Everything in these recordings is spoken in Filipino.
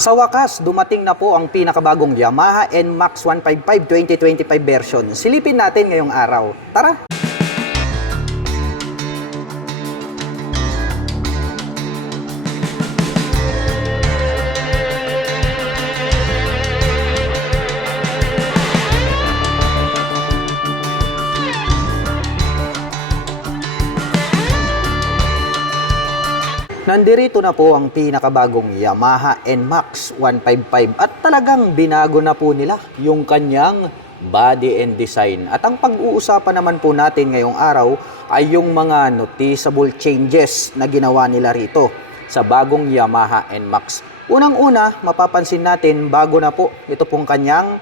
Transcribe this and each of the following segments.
Sa wakas, dumating na po ang pinakabagong Yamaha NMAX 155 2025 version. Silipin natin ngayong araw. Tara! Nandirito na po ang pinakabagong Yamaha NMAX 155 at talagang binago na po nila yung kanyang body and design. At ang pag-uusapan naman po natin ngayong araw ay yung mga noticeable changes na ginawa nila rito sa bagong Yamaha NMAX. Unang-una, mapapansin natin bago na po ito pong kanyang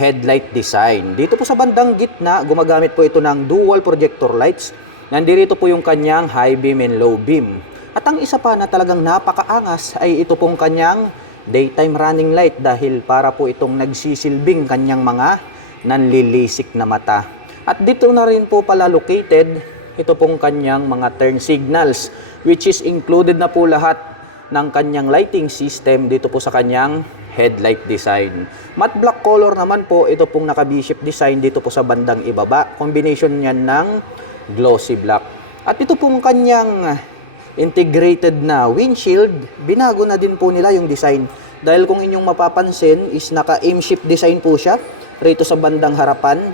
headlight design. Dito po sa bandang gitna, gumagamit po ito ng dual projector lights. Nandirito po yung kanyang high beam and low beam. At ang isa pa na talagang napakaangas ay ito pong kanyang daytime running light dahil para po itong nagsisilbing kanyang mga nanlilisik na mata. At dito na rin po pala located ito pong kanyang mga turn signals which is included na po lahat ng kanyang lighting system dito po sa kanyang headlight design. Matte black color naman po ito pong naka V-shape design dito po sa bandang ibaba. Combination niyan ng glossy black. At ito pong kanyang integrated na windshield, binago na din po nila yung design. Dahil kung inyong mapapansin is naka M-shape design po siya rito sa bandang harapan,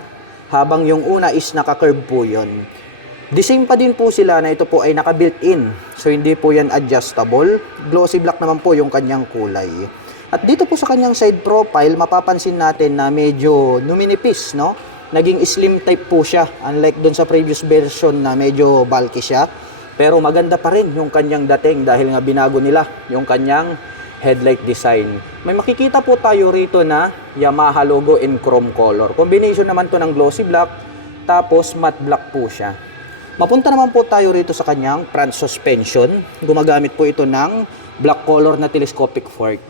habang yung una is naka-curve po yun. The same pa din po sila na ito po ay naka-built-in. So hindi po yan adjustable. Glossy black naman po yung kanyang kulay. At dito po sa kanyang side profile, mapapansin natin na medyo numinipis, no? Naging slim type po siya. Unlike dun sa previous version na medyo bulky siya. Pero maganda pa rin yung kanyang dating dahil nga binago nila yung kanyang headlight design. May makikita po tayo rito na Yamaha logo in chrome color. Combination naman to ng glossy black, tapos matte black po siya. Mapunta naman po tayo rito sa kanyang front suspension. Gumagamit po ito ng black color na telescopic fork.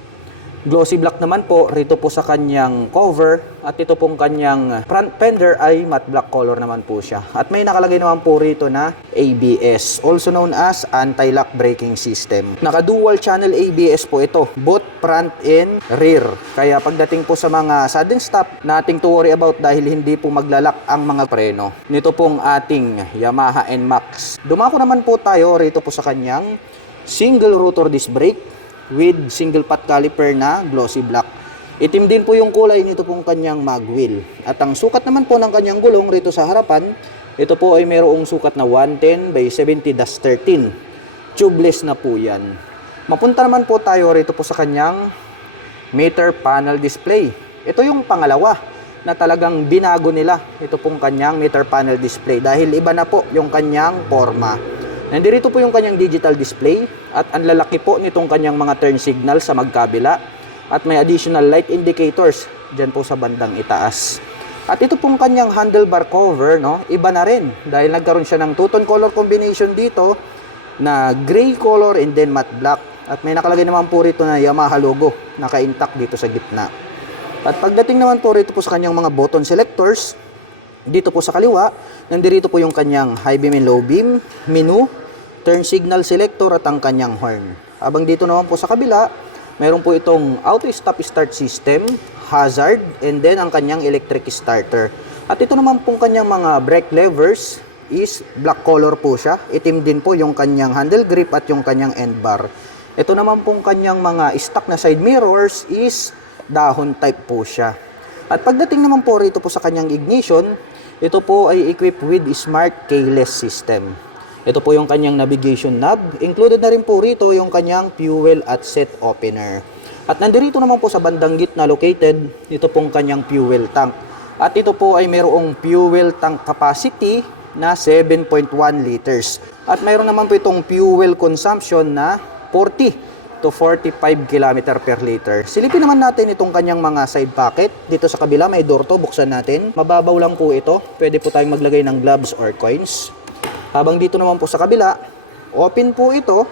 Glossy black naman po rito po sa kanyang cover at ito pong kanyang front fender ay matte black color naman po siya. At may nakalagay naman po rito na ABS, also known as anti-lock braking system. Naka dual channel ABS po ito, both front and rear. Kaya pagdating po sa mga sudden stop, nothing to worry about dahil hindi po maglalak ang mga preno. Nito pong ating Yamaha NMAX. Dumako naman po tayo rito po sa kanyang single rotor disc brake with single pot caliper na glossy black. Itim din po yung kulay nito pong kanyang mag wheel. At ang sukat naman po ng kanyang gulong rito sa harapan, ito po ay mayroong sukat na 110 by 70-13. Tubeless na po yan. Mapunta naman po tayo rito po sa kanyang meter panel display. Ito yung pangalawa na talagang binago nila. Ito pong kanyang meter panel display dahil iba na po yung kanyang forma. Nandito po yung kanyang digital display at ang lalaki po nitong kanyang mga turn signal sa magkabila at may additional light indicators dyan po sa bandang itaas. At ito pong kanyang handlebar cover, no, iba na rin dahil nagkaroon siya ng two-tone color combination dito na gray color and then matte black. At may nakalagay naman po rito na Yamaha logo, naka-intact dito sa gitna. At pagdating naman po rito po sa kanyang mga button selectors, dito po sa kaliwa, nandito po yung kanyang high beam and low beam, menu, turn signal selector at ang kanyang horn. Habang dito naman po sa kabila, mayroon po itong auto stop start system, hazard, and then ang kanyang electric starter. At ito naman pong kanyang mga brake levers is black color po siya. Itim din po yung kanyang handle grip at yung kanyang end bar. Ito naman pong kanyang mga stock na side mirrors is dahon type po siya. At pagdating naman po rito po sa kanyang ignition, ito po ay equipped with smart keyless system. Ito po yung kanyang navigation knob. Included na rin po rito yung kanyang fuel at set opener. At nandito naman po sa bandang gitna located, ito pong kanyang fuel tank. At ito po ay mayroong fuel tank capacity na 7.1 liters. At mayroon naman po itong fuel consumption na 40 to 45 km per liter. Silipin naman natin itong kanyang mga side pocket. Dito sa kabila may door to, buksan natin. Mababaw lang po ito. Pwede po tayong maglagay ng gloves or coins. Habang dito naman po sa kabila, open po ito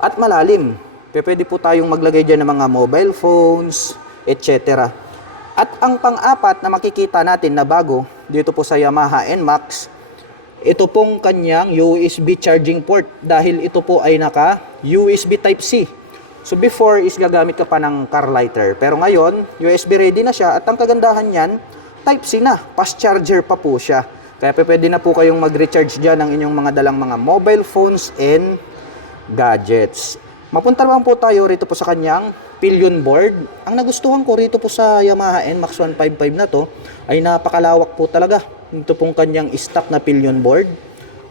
at malalim. Pwede po tayong maglagay dyan ng mga mobile phones, etc. At ang pang-apat na makikita natin na bago dito po sa Yamaha NMAX, ito pong kanyang USB charging port dahil ito po ay naka USB Type-C So before is gagamit ka pa ng car lighter. Pero ngayon, USB ready na siya at ang kagandahan niyan, Type-C na. Fast charger pa po siya. Kaya pwede na po kayong mag-recharge dyan ng inyong mga dalang mga mobile phones and gadgets. Mapunta naman po tayo rito po sa kanyang pillion board. Ang nagustuhan ko rito po sa Yamaha NMAX 155 na to ay napakalawak po talaga. Ito pong kanyang stock na pillion board.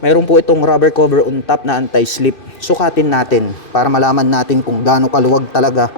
Mayroon po itong rubber cover on top na anti-slip. Sukatin natin para malaman natin kung gaano kaluwag talaga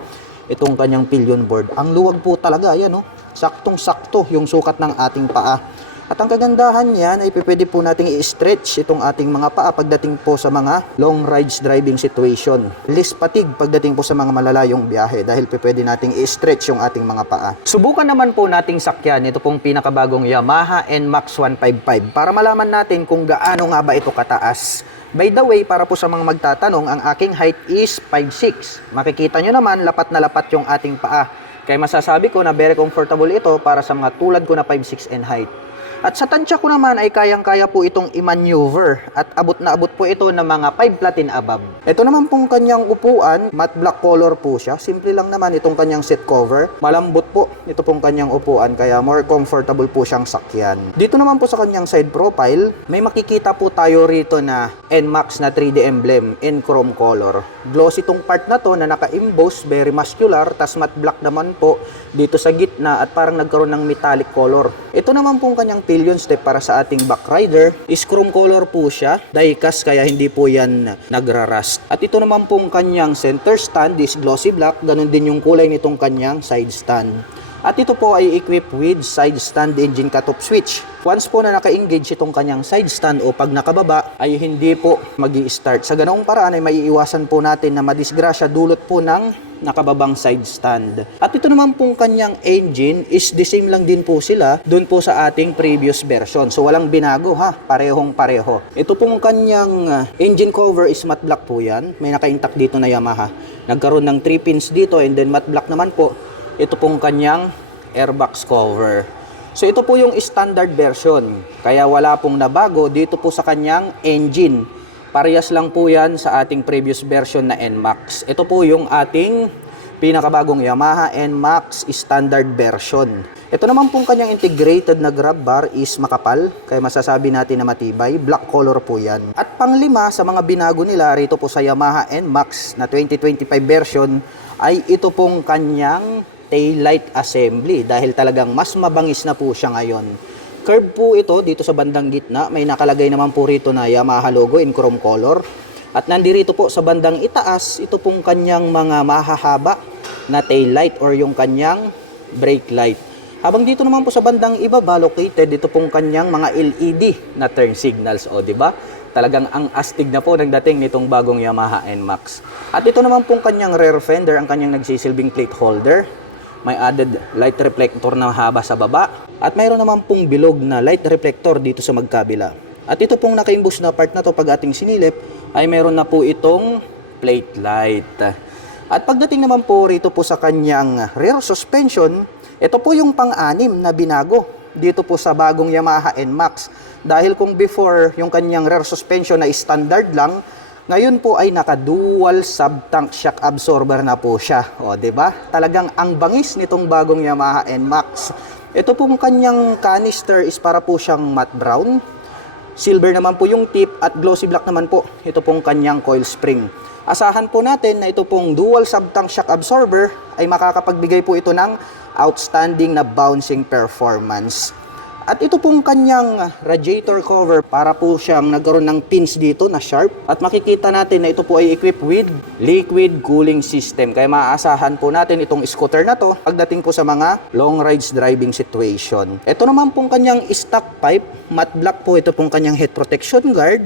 itong kanyang pillion board. Ang luwag po talaga, yan o. Saktong-sakto yung sukat ng ating paa. At ang kagandahan niyan ay pwede po nating i-stretch itong ating mga paa pagdating po sa mga long rides driving situation. Less fatigue pagdating po sa mga malalayong biyahe dahil pwede nating i-stretch yung ating mga paa. Subukan naman po nating sakyan ito pong pinakabagong Yamaha NMAX 155 para malaman natin kung gaano nga ba ito kataas. By the way, para po sa mga magtatanong, ang aking height is 5'6". Makikita nyo naman, lapat na lapat yung ating paa. Kaya masasabi ko na very comfortable ito para sa mga tulad ko na 5'6" and height. At sa tansya ko naman ay kayang-kaya po itong i-maneuver at abot na abot po ito ng mga 5 platin above. Ito naman pong kanyang upuan, matte black color po siya. Simple lang naman itong kanyang seat cover. Malambot po ito pong kanyang upuan kaya more comfortable po siyang sakyan. Dito naman po sa kanyang side profile, may makikita po tayo rito na NMAX na 3D emblem in chrome color. Gloss itong part na to na naka-emboss, very muscular, tas matte black naman po dito sa gitna at parang nagkaroon ng metallic color. Ito naman pong kanyang pillion step para sa ating back rider is chrome color po siya, die-cast kaya hindi po yan nagrarust. At ito naman pong kanyang center stand is glossy black, ganun din yung kulay nitong kanyang side stand. At ito po ay equipped with side stand engine cut-off switch. Once po na naka-engage itong kanyang side stand o pag nakababa ay hindi po magi-start. Sa ganoong paraan ay maiiwasan po natin na madisgrasya dulot po ng nakababang side stand. At ito naman pong kanyang engine is the same lang din po sila doon po sa ating previous version. So walang binago ha, parehong pareho. Ito pong kanyang engine cover is matte black po yan. May naka-intact dito na Yamaha. Nagkaroon ng 3 pins dito and then matte black naman po. Ito pong kanyang airbox cover. So ito po yung standard version. Kaya wala pong nabago dito po sa kanyang engine. Parehas lang po yan sa ating previous version na NMAX. Ito po yung ating pinakabagong Yamaha NMAX standard version. Ito naman pong kanyang integrated na grab bar is makapal. Kaya masasabi natin na matibay. Black color po yan. At panglima sa mga binago nila rito po sa Yamaha NMAX na 2025 version ay ito pong kanyang tail light assembly. Dahil talagang mas mabangis na po siya ngayon. Curve po ito dito sa bandang gitna. May nakalagay naman po rito na Yamaha logo in chrome color. At nandirito po sa bandang itaas, ito pong kanyang mga mahahaba na tail light or yung kanyang brake light. Habang dito naman po sa bandang ibaba located, ito pong kanyang mga LED na turn signals. O diba? Talagang ang astig na po ng dating nitong bagong Yamaha NMAX. At ito naman pong kanyang rear fender, ang kanyang nagsisilbing plate holder. May added light reflector na haba sa baba. At mayroon naman pong bilog na light reflector dito sa magkabila. At ito pong naka-imbus na part na to pag ating sinilip ay mayroon na po itong plate light. At pagdating naman po rito po sa kanyang rear suspension, ito po yung pang-anim na binago dito po sa bagong Yamaha NMAX. Dahil kung before yung kanyang rear suspension na standard lang, ngayon po ay naka-dual sub-tank shock absorber na po siya. O, diba? Talagang ang bangis nitong bagong Yamaha NMAX. Ito pong kanyang canister is para po siyang matte brown. Silver naman po yung tip at glossy black naman po. Ito pong kanyang coil spring. Asahan po natin na ito pong dual sub-tank shock absorber ay makakapagbigay po ito ng outstanding na bouncing performance. At ito pong kanyang radiator cover para po siyang nagkaroon ng pins dito na sharp. At makikita natin na ito po ay equipped with liquid cooling system. Kaya maaasahan po natin itong scooter na to pagdating po sa mga long rides driving situation. Ito naman pong kanyang stock pipe. Matte black po ito pong kanyang head protection guard.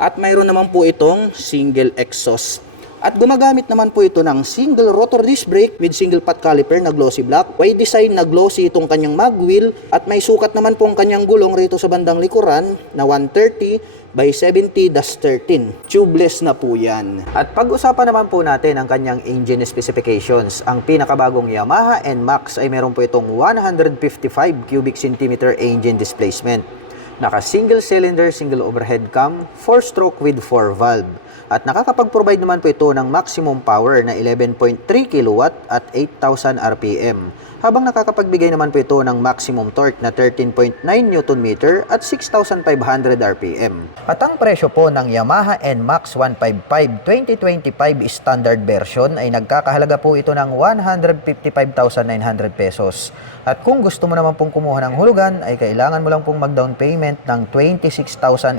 At mayroon naman po itong single exhaust. At gumagamit naman po ito ng single rotor disc brake with single pot caliper na glossy black. Wide design na glossy itong kanyang mag wheel. At may sukat naman po ang kanyang gulong rito sa bandang likuran na 130 by 70-13. Tubeless na po yan. At pag-usapan naman po natin ang kanyang engine specifications. Ang pinakabagong Yamaha NMAX ay meron po itong 155 cubic centimeter engine displacement. Naka single cylinder, single overhead cam, 4-stroke with 4 valve. At nakakapag-provide naman po ito ng maximum power na 11.3 kW at 8,000 RPM. Habang nakakapagbigay naman po ito ng maximum torque na 13.9 Nm at 6,500 RPM. At ang presyo po ng Yamaha NMAX 155 2025 standard version ay nagkakahalaga po ito ng 155,900 pesos. At kung gusto mo naman pong kumuha ng hulugan ay kailangan mo lang pong mag-down payment ng 26,800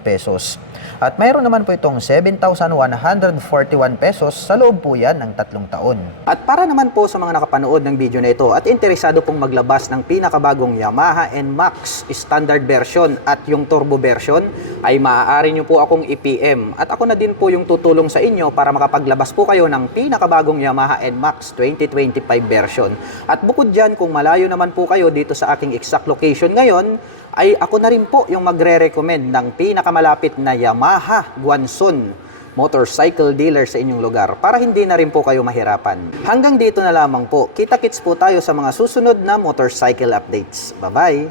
pesos. At mayroon naman po itong 7,141 pesos sa loob po yan ng 3 taon. At para naman po sa mga nakapanood ng video na ito at interesado pong maglabas ng pinakabagong Yamaha NMAX standard version at yung turbo version, ay maaari nyo po akong i-PM. At ako na din po yung tutulong sa inyo para makapaglabas po kayo ng pinakabagong Yamaha NMAX 2025 version. At bukod dyan, kung malayo naman po kayo dito sa aking exact location ngayon, ay ako na rin po yung magre-recommend ng pinakamalapit na Yamaha Guanzon motorcycle dealer sa inyong lugar para hindi na rin po kayo mahirapan. Hanggang dito na lamang po. Kita-kits po tayo sa mga susunod na motorcycle updates. Bye-bye!